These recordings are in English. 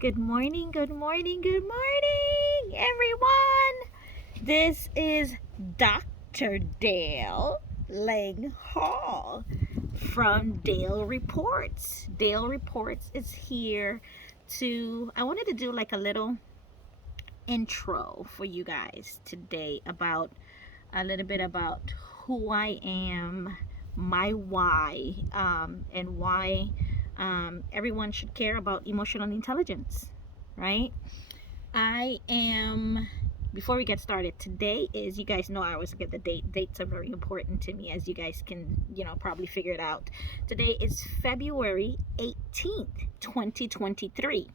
Good morning, good morning, good morning, everyone. This is Dr. Dale Laing-Hall from Dale Reports. Dale Reports is here I wanted to do like a little intro for you guys today about a little bit about who I am, my why, and why everyone should care about emotional intelligence, right? I am, before we get started, today is, you guys know I always get the date. Dates are very important to me, as you guys can, probably figure it out. Today is February 18th, 2023.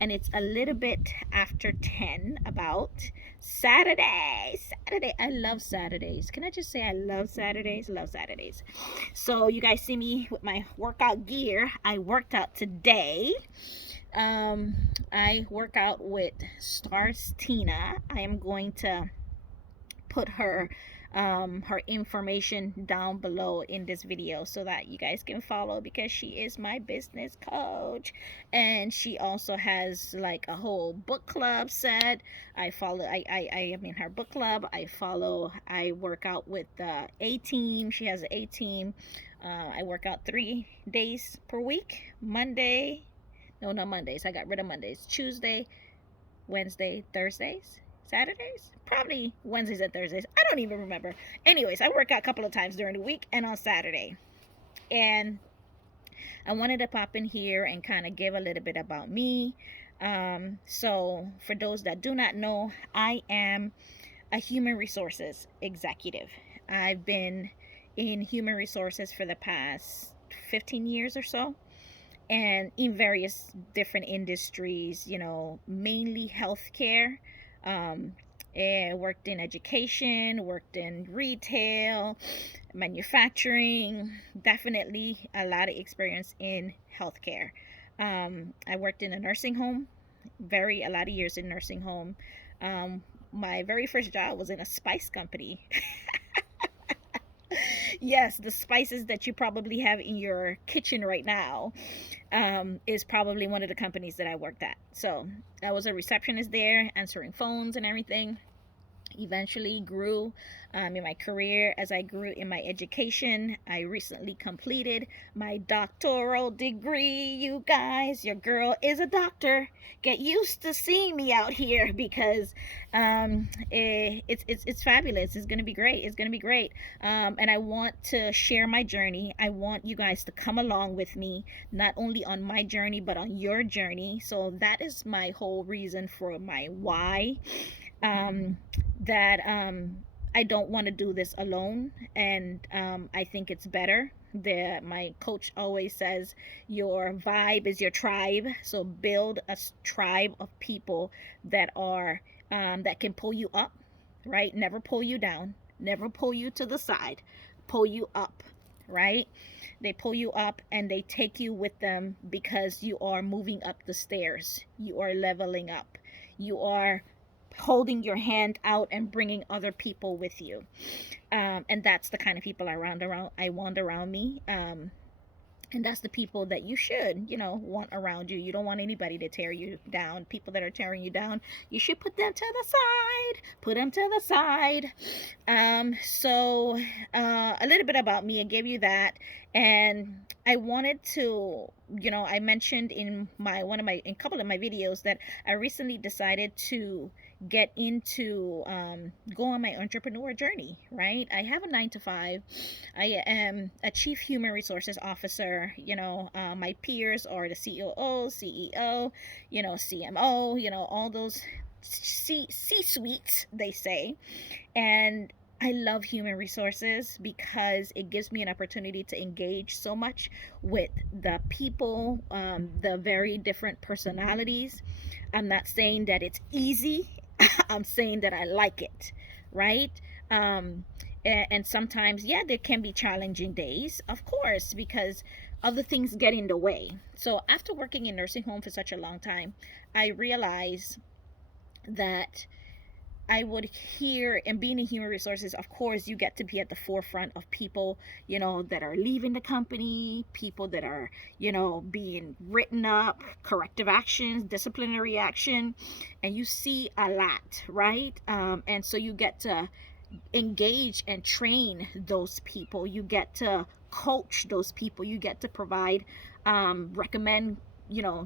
And it's a little bit after 10 about Saturday. Saturday. I love Saturdays. Can I just say I love Saturdays? Love Saturdays. So you guys see me with my workout gear. I worked out today. I work out with Stars Tina. I am going to put her information down below in this video so that you guys can follow, because she is my business coach, and she also has like a whole book club set. I follow, I am in her book club. I work out with the A team. She has an A team. I work out 3 days per week. Monday, no, not Mondays. I got rid of Mondays. Tuesday, Wednesday, Thursdays, Saturdays, probably Wednesdays and Thursdays. I don't even remember. Anyways, I work out a couple of times during the week and on Saturday. And I wanted to pop in here and kind of give a little bit about me. So for those that do not know, I am a human resources executive. I've been in human resources for the past 15 years or so, and in various different industries, mainly healthcare. And worked in education, worked in retail, manufacturing, definitely a lot of experience in healthcare. I worked in a nursing home, a lot of years in nursing home. My very first job was in a spice company. Yes, the spices that you probably have in your kitchen right now is probably one of the companies that I worked at. So I was a receptionist there, answering phones and everything. Eventually grew in my career as I grew in my education. I recently completed my doctoral degree. You guys, your girl is a doctor. Get used to seeing me out here, because it's fabulous. It's gonna be great. It's gonna be great. And I want to share my journey. I want you guys to come along with me, not only on my journey but on your journey. So that is my whole reason for my why. That I don't want to do this alone, and I think it's better. My coach always says your vibe is your tribe. So build a tribe of people that are that can pull you up, right? Never pull you down, never pull you to the side, pull you up, right? They pull you up and they take you with them, because you are moving up the stairs, you are leveling up, you are holding your hand out and bringing other people with you. And that's the kind of people I want around me. And that's the people that you should, want around you. You don't want anybody to tear you down. People that are tearing you down, you should put them to the side. Put them to the side. So a little bit about me. I gave you that, and I wanted to, I mentioned in in a couple of my videos that I recently decided to get into go on my entrepreneur journey, right? I have a 9 to 5. I am a chief human resources officer. My peers are the COO, CEO, CMO, all those C-suites, they say. And I love human resources because it gives me an opportunity to engage so much with the people, the very different personalities. I'm not saying that it's easy. I'm saying that I like it, right? And sometimes, yeah, there can be challenging days, of course, because other things get in the way. So after working in nursing home for such a long time, I realized that I would hear, and being in human resources, of course, you get to be at the forefront of people, that are leaving the company, people that are, being written up, corrective actions, disciplinary action, and you see a lot, right? And so you get to engage and train those people. You get to coach those people. You get to provide, recommend,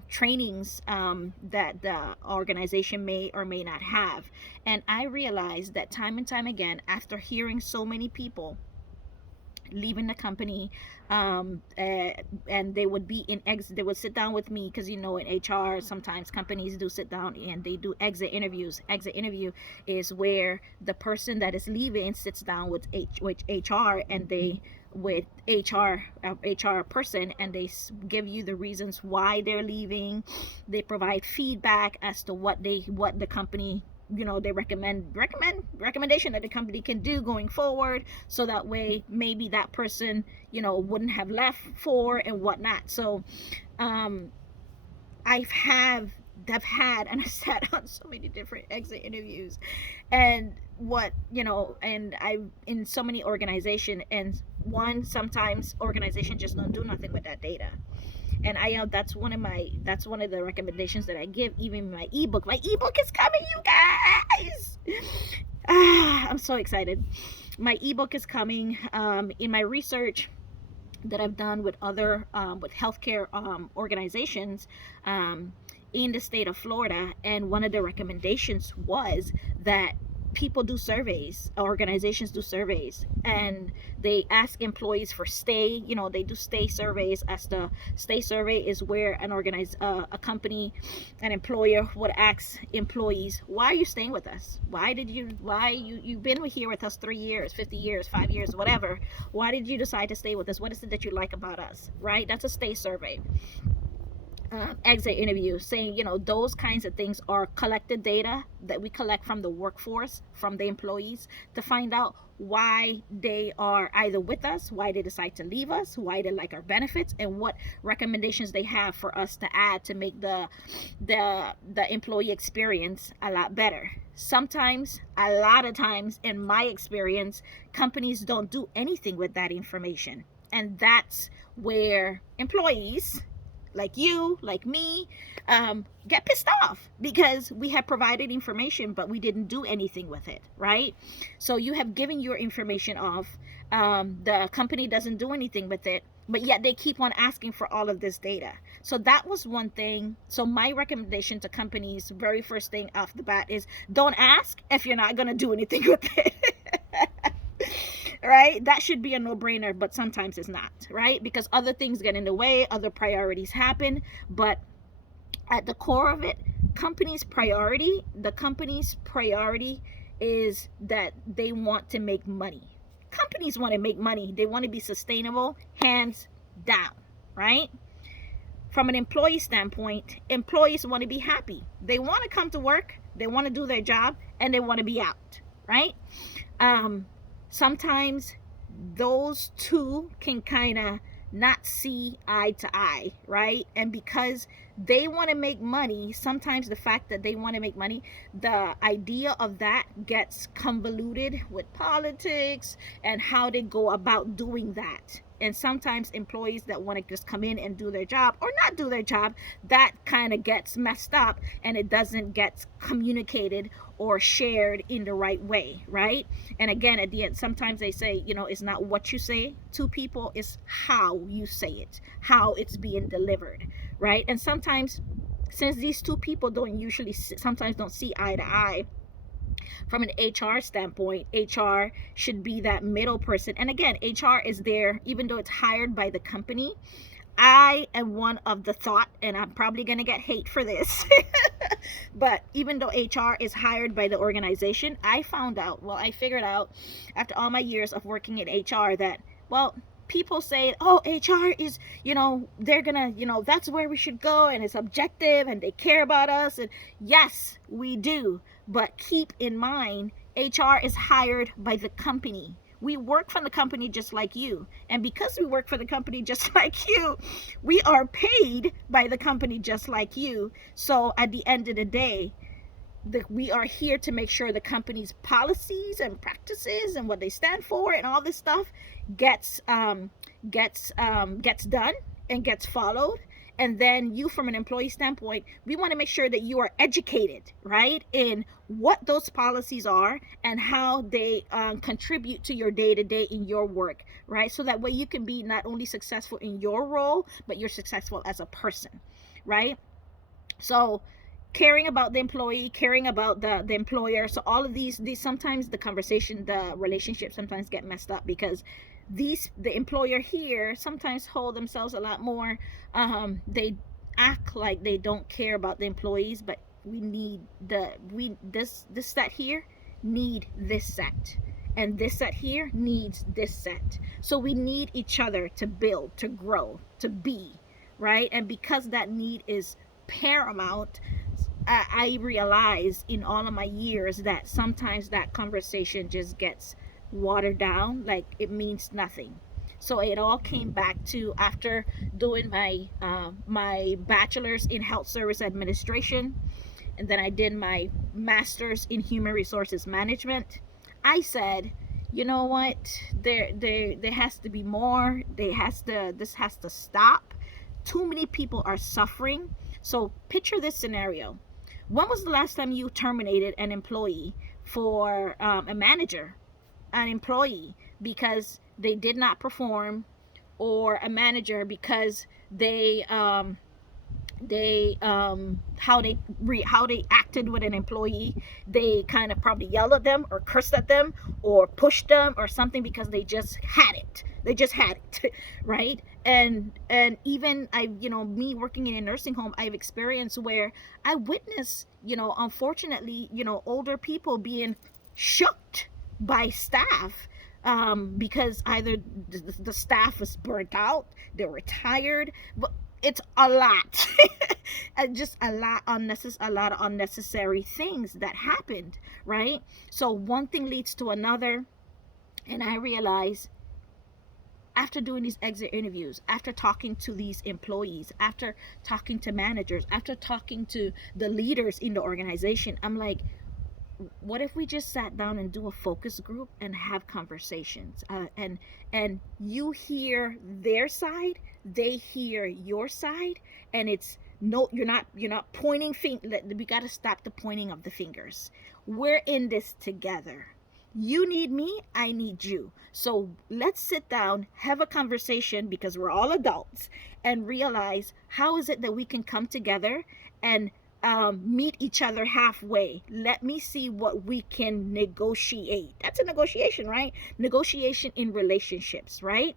trainings that the organization may or may not have. And I realized that time and time again, after hearing so many people leaving the company, and they would be in they would sit down with me, because in HR sometimes companies do sit down and they do exit interviews. Exit interview is where the person that is leaving sits down with HR, and they with HR person, and they give you the reasons why they're leaving. They provide feedback as to what the company, they recommendation that the company can do going forward, so that way maybe that person wouldn't have left for and whatnot. So I've had and I sat on so many different exit interviews, and and I in so many organizations, and sometimes organizations just don't do nothing with that data. And that's one of the recommendations that I give. Even my ebook is coming, you guys. I'm so excited. My ebook is coming. In my research that I've done with other with healthcare organizations in the state of Florida, and one of the recommendations was that people do surveys, organizations do surveys, and they ask employees for stay. They do stay surveys. As the stay survey is where a company, an employer would ask employees, why are you staying with us? You've been here with us 3 years, 50 years, 5 years, whatever. Why did you decide to stay with us? What is it that you like about us? Right? That's a stay survey. Exit interview, saying those kinds of things are collected data that we collect from the workforce, from the employees, to find out why they are either with us, why they decide to leave us, why they like our benefits, and what recommendations they have for us to add to make the employee experience a lot better. Sometimes, a lot of times, in my experience, companies don't do anything with that information, and that's where employees like you, like me, get pissed off, because we have provided information but we didn't do anything with it, right? So you have given your information off, the company doesn't do anything with it, but yet they keep on asking for all of this data. So that was one thing. So my recommendation to companies, very first thing off the bat, is don't ask if you're not going to do anything with it. Right? That should be a no-brainer, but sometimes it's not, right? Because other things get in the way, other priorities happen. But at the core of it, the company's priority is that they want to make money. Companies want to make money. They want to be sustainable, hands down, right? From an employee standpoint, employees want to be happy. They want to come to work, they want to do their job, and they want to be out, right? Sometimes those two can kind of not see eye to eye, right? And because they want to make money, sometimes the fact that they want to make money, the idea of that gets convoluted with politics and how they go about doing that. And sometimes employees that want to just come in and do their job or not do their job, that kind of gets messed up, and it doesn't get communicated or shared in the right way, right? And again, at the end, sometimes they say, it's not what you say to people, it's how you say it, how it's being delivered, right? And sometimes, since these two people sometimes don't see eye to eye, from an HR standpoint, HR should be that middle person. And again, HR is there, even though it's hired by the company. I am one of the thought, and I'm probably going to get hate for this, but even though HR is hired by the organization, I figured out after all my years of working in HR that, people say, oh, HR is, they're gonna, that's where we should go, and it's objective, and they care about us. And yes, we do. But keep in mind, HR is hired by the company. We work for the company just like you. And because we work for the company just like you, we are paid by the company just like you. So at the end of the day, we are here to make sure the company's policies and practices and what they stand for and all this stuff gets gets done and gets followed. And then you, from an employee standpoint, we want to make sure that you are educated, right, in what those policies are and how they contribute to your day to day in your work, right? So that way you can be not only successful in your role, but you're successful as a person, right? So caring about the employee, caring about the employer. So all of these sometimes the conversation, the relationship sometimes get messed up because the employer here sometimes hold themselves a lot more. They act like they don't care about the employees, but we need this set here need this set, and this set here needs this set. So we need each other to build, to grow, to be, right? And because that need is paramount, I realize in all of my years that sometimes that conversation just gets watered down, like it means nothing. So it all came back to after doing my bachelor's in health service administration, and then I did my master's in human resources management. I said, you know what? There has to be more. This has to stop. Too many people are suffering. So picture this scenario. When was the last time you terminated an employee for a manager, an employee because they did not perform, or a manager because they how they acted with an employee? They kind of probably yelled at them or cursed at them or pushed them or something because they just had it right? And even I, me working in a nursing home, I've experienced where I witnessed, unfortunately, older people being shooked by staff, because either the staff was burnt out, they were tired, but it's a lot. Just a lot of unnecessary things that happened, right? So one thing leads to another, and I realized after doing these exit interviews, after talking to these employees, after talking to managers, after talking to the leaders in the organization, I'm like, what if we just sat down and do a focus group and have conversations, and you hear their side, they hear your side, and it's no, you're not pointing we got to stop the pointing of the fingers. We're in this together. You need me, I need you. So let's sit down, have a conversation, because we're all adults, and realize how is it that we can come together and meet each other halfway. Let me see what we can negotiate. That's a negotiation, right? Negotiation in relationships, right?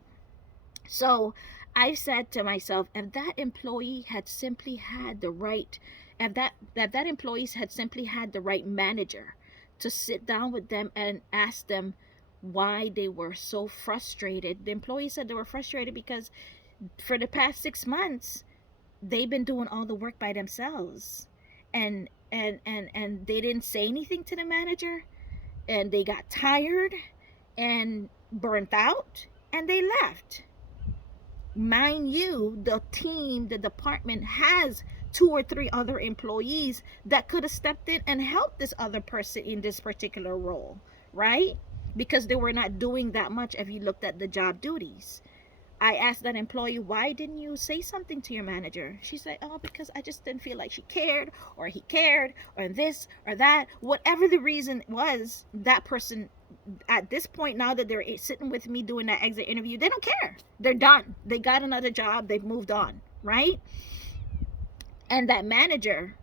So I said to myself, if that employee had simply had the right, if that employees had simply had the right manager to sit down with them and ask them why they were so frustrated. The employee said they were frustrated because for the past 6 months they've been doing all the work by themselves, and they didn't say anything to the manager, and they got tired and burnt out, and they left. Mind you, the department has two or three other employees that could have stepped in and helped this other person in this particular role, right? Because they were not doing that much if you looked at the job duties. I asked that employee, why didn't you say something to your manager? She said, oh, because I just didn't feel like she cared, or he cared, or this or that. Whatever the reason was, that person, at this point, now that they're sitting with me doing that exit interview, they don't care. They're done. They got another job. They've moved on, right? And that manager,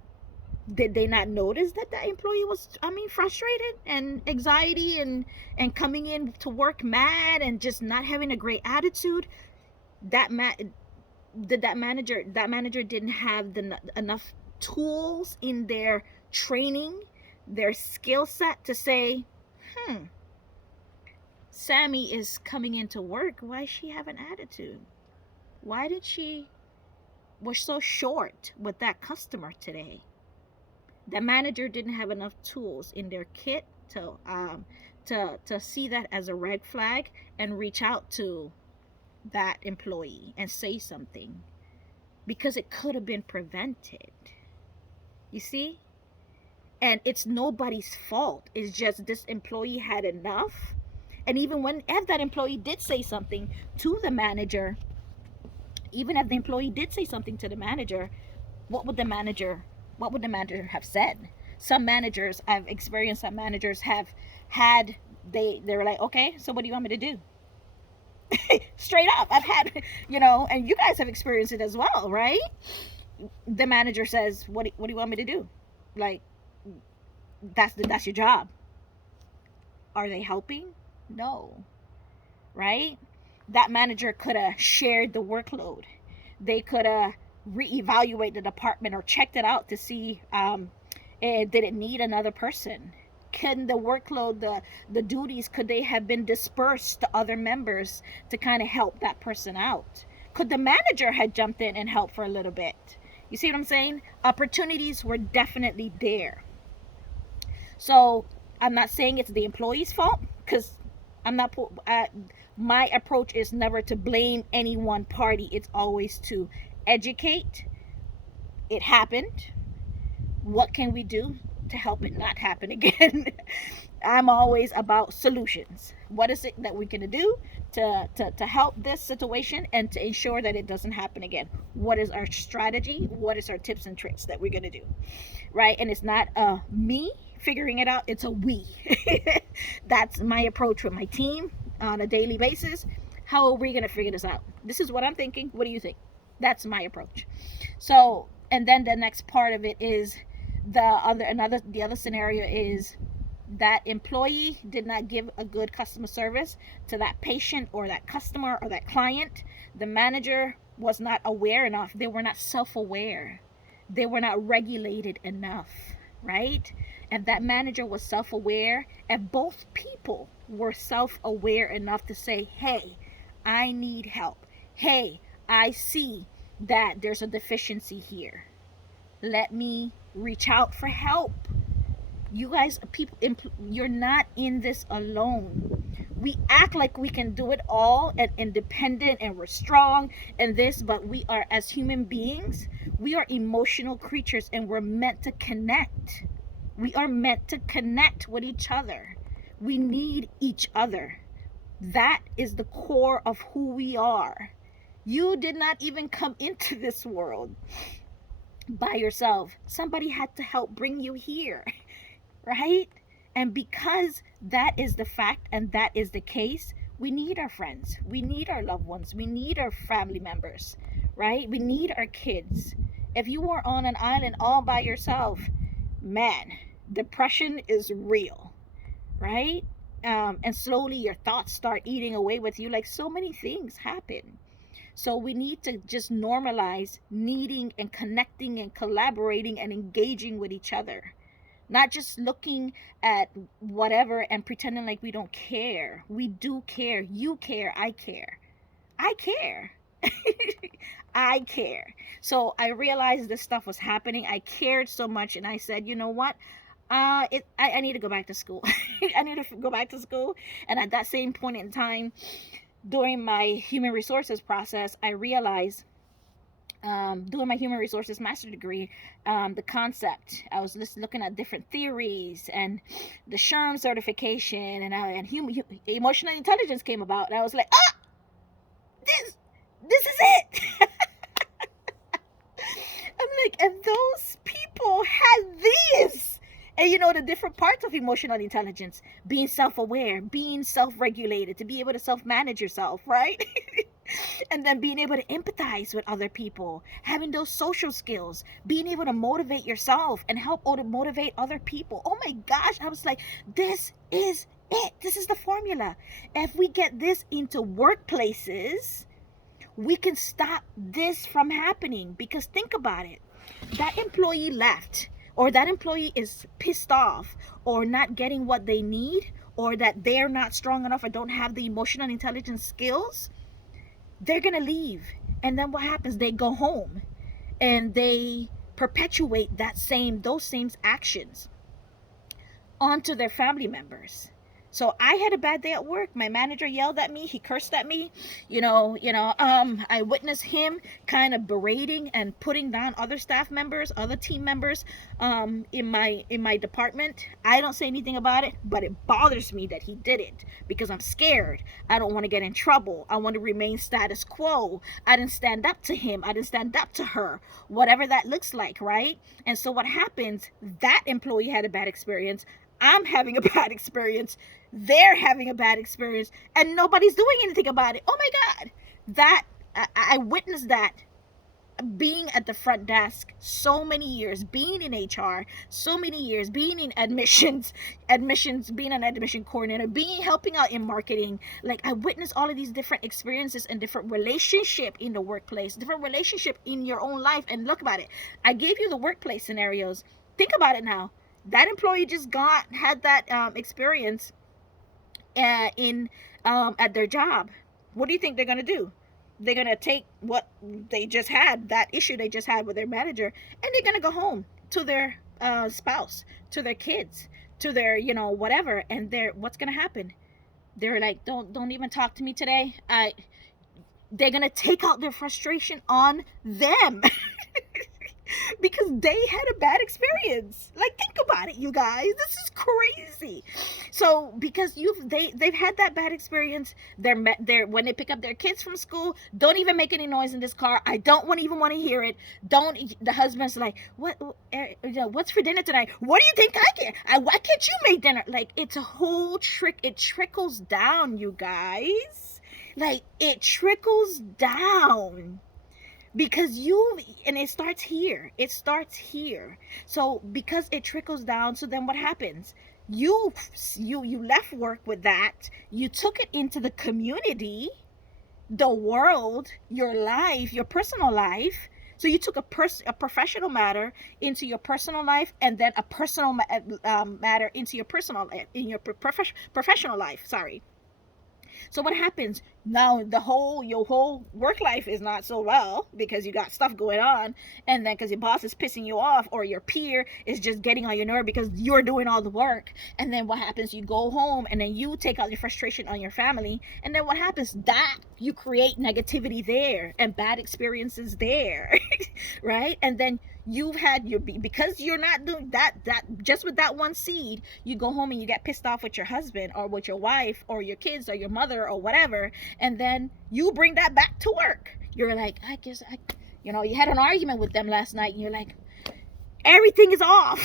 did they not notice that that employee was, frustrated and anxiety, and coming in to work mad and just not having a great attitude? that ma- that manager didn't have enough tools in their training, their skill set, to say, Sammy is coming into work, why does she have an attitude? Why did she was so short with that customer today? The manager didn't have enough tools in their kit to see that as a red flag and reach out to that employee and say something, because it could have been prevented. You see? And it's nobody's fault. It's just this employee had enough. And even when, if that employee did say something to the manager, even if the employee did say something to the manager, what would the manager what would the manager have said? Some managers, I've experienced, some managers have had, they were like, okay, so what do you want me to do? Straight up, I've had, and you guys have experienced it as well, right? The manager says, what do you want me to do? Like, that's your job. Are they helping? No. Right? That manager could have shared the workload. They could have reevaluated the department or checked it out to see, did it need another person? Can the workload, the duties, could they have been dispersed to other members to kind of help that person out? Could the manager had jumped in and helped for a little bit? You see what I'm saying? Opportunities were definitely there. So I'm not saying it's the employee's fault, because I'm not. My approach is never to blame any one party. It's always to educate. It happened. What can we do to help it not happen again? I'm always about solutions. What is it that we can do to help this situation and to ensure that it doesn't happen again? What is our strategy? What is our tips and tricks that we're going to do? Right? And it's not me figuring it out, it's a we. That's my approach with my team on a daily basis. How are we going to figure this out? This is what I'm thinking. What do you think? That's my approach. So, and then the next part of it is the other scenario is that employee did not give a good customer service to that patient or that customer or that client. The manager was not aware enough. They were not self-aware. They were not regulated enough, right? If that manager was self-aware, if both people were self-aware enough to say, hey, I need help. Hey, I see that there's a deficiency here. Let me reach out for help. You guys, people, you're not in this alone. We act like we can do it all and independent and we're strong and this, but we are, as human beings, we are emotional creatures and we're meant to connect. We are meant to connect with each other. We need each other. That is the core of who we are. You did not even come into this world by yourself. Somebody had to help bring you here, right? And because that is the fact and that is the case, we need our friends. We need our loved ones. We need our family members, right? We need our kids. If you are on an island all by yourself, man, depression is real, right? And slowly your thoughts start eating away with you, like so many things happen. So we need to just normalize needing and connecting and collaborating and engaging with each other. Not just looking at whatever and pretending like we don't care. We do care. You care. I care. I care. I care. So I realized this stuff was happening. I cared so much, and I said, you know what? I need to go back to school. I need to go back to school. And at that same point in time, during my human resources process, I realized, doing my human resources master degree, the concept, I was just looking at different theories, and the SHRM certification and emotional intelligence came about, and I was like, this is it. I'm like, and those people had this. And the different parts of emotional intelligence, being self-aware, being self-regulated, to be able to self-manage yourself, right? And then being able to empathize with other people, having those social skills, being able to motivate yourself and help motivate other people. Oh my gosh, I was like, this is it. This is the formula. If we get this into workplaces, we can stop this from happening. Because think about it. That employee left, or that employee is pissed off or not getting what they need, or that they're not strong enough or don't have the emotional intelligence skills, they're going to leave. And then what happens? They go home and they perpetuate those same actions onto their family members. So I had a bad day at work. My manager yelled at me. He cursed at me. I witnessed him kind of berating and putting down other staff members, other team members, in my department. I don't say anything about it, but it bothers me that he did it because I'm scared. I don't want to get in trouble. I want to remain status quo. I didn't stand up to him. I didn't stand up to her. Whatever that looks like, right? And so what happens? That employee had a bad experience. I'm having a bad experience. They're having a bad experience, and nobody's doing anything about it. Oh my God. I witnessed that being at the front desk so many years, being in HR so many years, being in admissions, being an admission coordinator, being helping out in marketing. Like, I witnessed all of these different experiences and different relationship in the workplace, different relationship in your own life. And look about it. I gave you the workplace scenarios. Think about it now. That employee just had that experience in at their job. What do you think they're gonna do? They're gonna take what they just had, that issue they just had with their manager, and they're gonna go home to their spouse, to their kids, to their whatever, and what's gonna happen? They're like, don't even talk to me today. They're gonna take out their frustration on them. Because they had a bad experience. Like, think about it, you guys. This is crazy. So because they've had that bad experience, they're when they pick up their kids from school, don't even make any noise in this car. I don't even want to hear it. Don't. The husband's like, what's for dinner tonight? What do you think I can? Why can't you make dinner? Like, it's a whole trick. It trickles down, you guys. Like, it trickles down. Because and it starts here. So because it trickles down, so then what happens? You left work with that. You took it into the community, the world, your life, your personal life. So you took a professional matter into your personal life, and then a personal matter into your professional life. Sorry. So what happens now? Your whole work life is not so well because you got stuff going on, and then because your boss is pissing you off, or your peer is just getting on your nerve because you're doing all the work. And then what happens? You go home, and then you take out your frustration on your family, and then what happens? That you create negativity there and bad experiences there, right? And then because you're not doing that just with that one seed, you go home and you get pissed off with your husband or with your wife or your kids or your mother or whatever, and then you bring that back to work. You're like, you had an argument with them last night, and you're like, everything is off.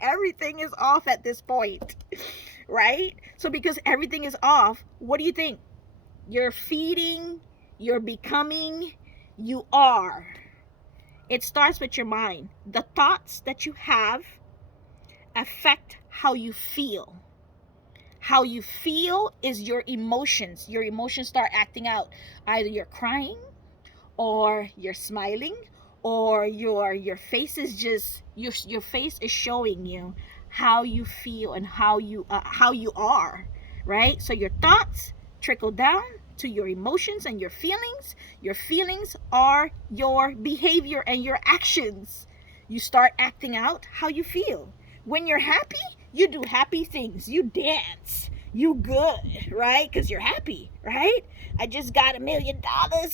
Everything is off at this point, right? So because everything is off, what do you think? You're feeding, you're becoming, you are. It starts with your mind. The thoughts that you have affect how you feel. How you feel is your emotions. Your emotions start acting out. Either you're crying, or you're smiling, or your face is just your face is showing you how you feel and how you are, right? So your thoughts trickle down to your emotions and your feelings. Your feelings are your behavior and your actions. You start acting out how you feel. When you're happy, you do happy things. You dance. You good, right? Because you're happy, right? I just got $1 million.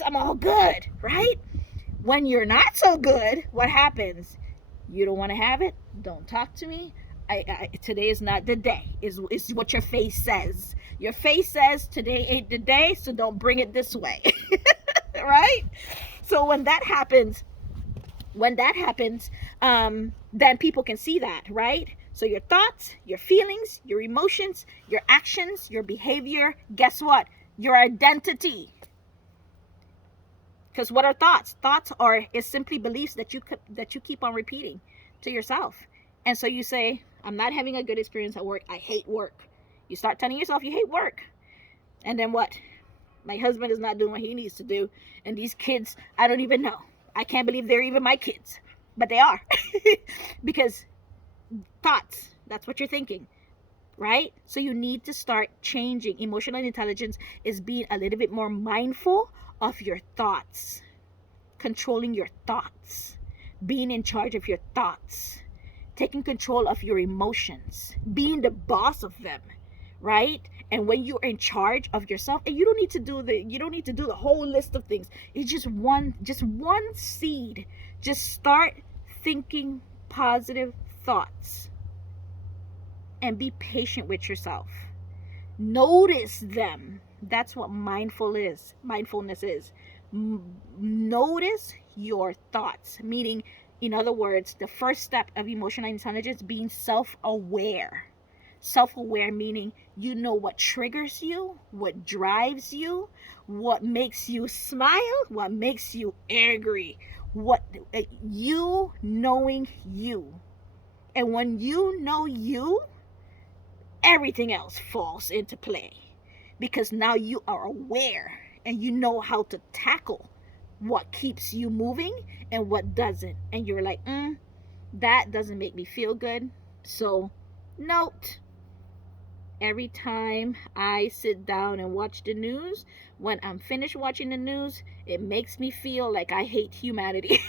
I'm all good, right? When you're not so good, what happens? You don't want to have it. Don't talk to me. Today is not the day, is what your face says. Your face says today ain't the day, so don't bring it this way. Right? So when that happens, then people can see that, right? So your thoughts, your feelings, your emotions, your actions, your behavior, guess what? Your identity. Because what are thoughts? Thoughts is simply beliefs that you keep on repeating to yourself. And so you say, I'm not having a good experience at work. I hate work. You start telling yourself you hate work. And then what? My husband is not doing what he needs to do. And these kids, I don't even know. I can't believe they're even my kids. But they are. Because thoughts, that's what you're thinking. Right? So you need to start changing. Emotional intelligence is being a little bit more mindful of your thoughts. Controlling your thoughts. Being in charge of your thoughts. Taking control of your emotions, being the boss of them, right? And when you're in charge of yourself, and you don't need to do the whole list of things. It's just one seed. Just start thinking positive thoughts and be patient with yourself. Notice them. That's what mindfulness is. Notice your thoughts, meaning, in other words, the first step of emotional intelligence, being self-aware. Self-aware meaning you know what triggers you, what drives you, what makes you smile, what makes you angry, what you knowing you. And when you know you, everything else falls into play, because now you are aware and you know how to tackle what keeps you moving and what doesn't. And you're like, that doesn't make me feel good. So, note, every time I sit down and watch the news, when I'm finished watching the news, it makes me feel like I hate humanity.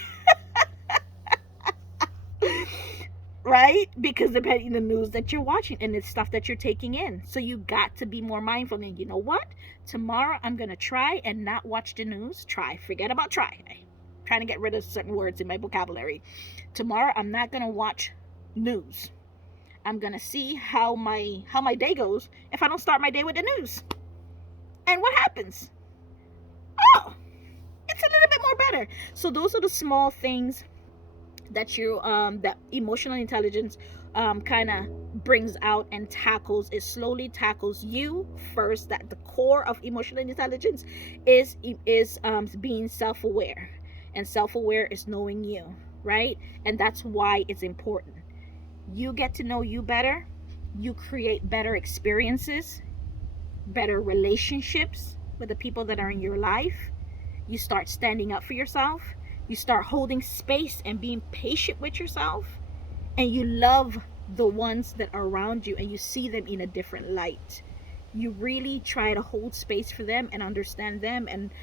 Right? Because depending on the news that you're watching, and it's stuff that you're taking in. So you got to be more mindful. And you know what? Tomorrow I'm going to try and not watch the news. Forget about try. I'm trying to get rid of certain words in my vocabulary. Tomorrow I'm not going to watch news. I'm going to see how my day goes if I don't start my day with the news. And what happens? Oh, it's a little bit more better. So those are the small things that emotional intelligence kind of brings out and tackles. It slowly tackles you first. That the core of emotional intelligence is being self-aware, and self-aware is knowing you, right? And that's why it's important. You get to know you better, you create better experiences, better relationships with the people that are in your life. You start standing up for yourself. You start holding space and being patient with yourself. And you love the ones that are around you and you see them in a different light. You really try to hold space for them and understand them and